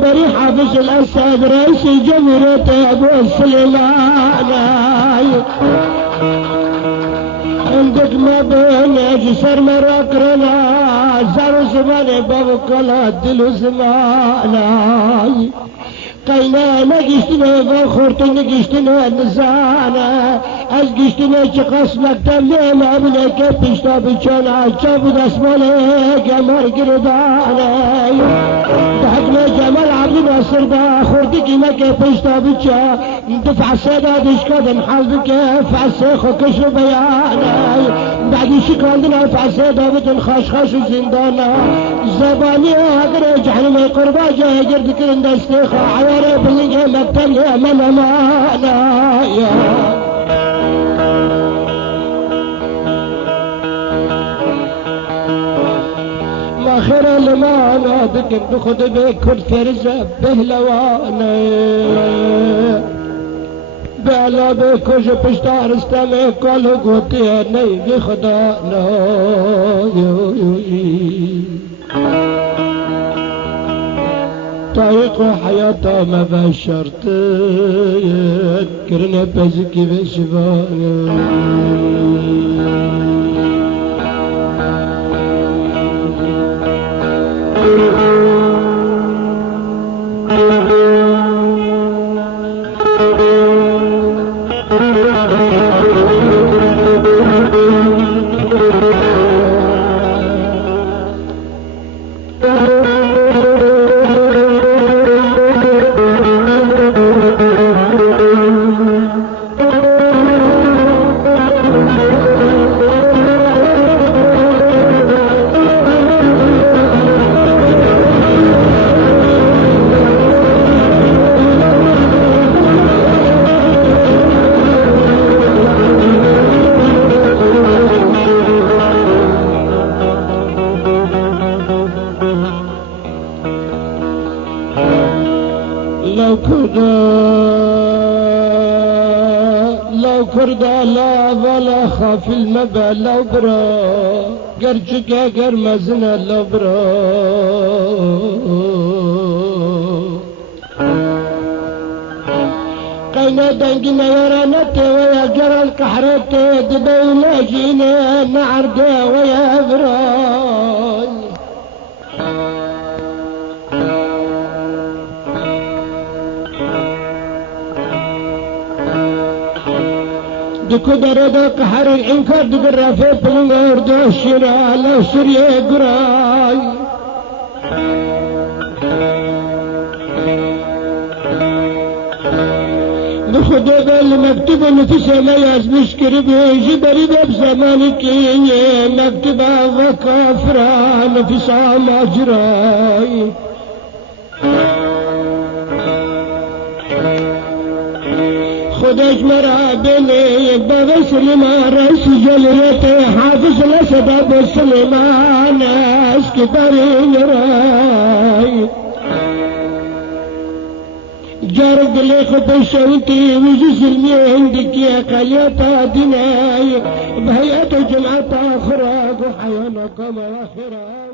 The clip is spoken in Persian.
بري حافظ الأسد رئيس الجمهورية أبو سليمان عندك ما بين جسر مراكرنا زار زمان بابو كلا دلو زمان قينا نجشتنا بخورت نجشتنا نزانا از گشتنا چه قسمت تمیم ابنك پیشتا بچانا چابود اسمانه گمر گردانه دهقنا جمال عبد ناصر دا خوردی کمک پیشتا بچا دفع سادا دشکادن حالدك فعسه خوکش و بیانه بعدی شکاندنا فعسه دابتن خاش و زندانه زبانی اگر جحنم قربا جاه گرد کرن دستی خواه بلنجه مکتب من امانا ما خير المانا بكن بخد بكل فرزة بهلوانا بلا بكوش بشتار استمع كل قوتيني بخدانا طريق حياته ما بشرت يذكرنا بزكي بشفانا لو كردا لا ولا خاف المبا لو برا قرجك قرمزنا لو برا قينا دنقنا ورانت ويا جرى القحرت دبينا جينا نعرقا ويا بران دكو درد قحر الانكار دقرا في بلنغور دو الشراء لا شريه قراي بخدو بالمكتب نفسه ما يزمش كربي جبري بزمانك مكتبه وكافره نفسه ما جراي خدش مرا بني بابا سليمان سجليته حافظ لسبب سليمان اسكبري راي جارق لي خب شوتي وجوز المي عندك يا خليطة دناي بهيئة جمعة اخرى وحيانا كما اخرى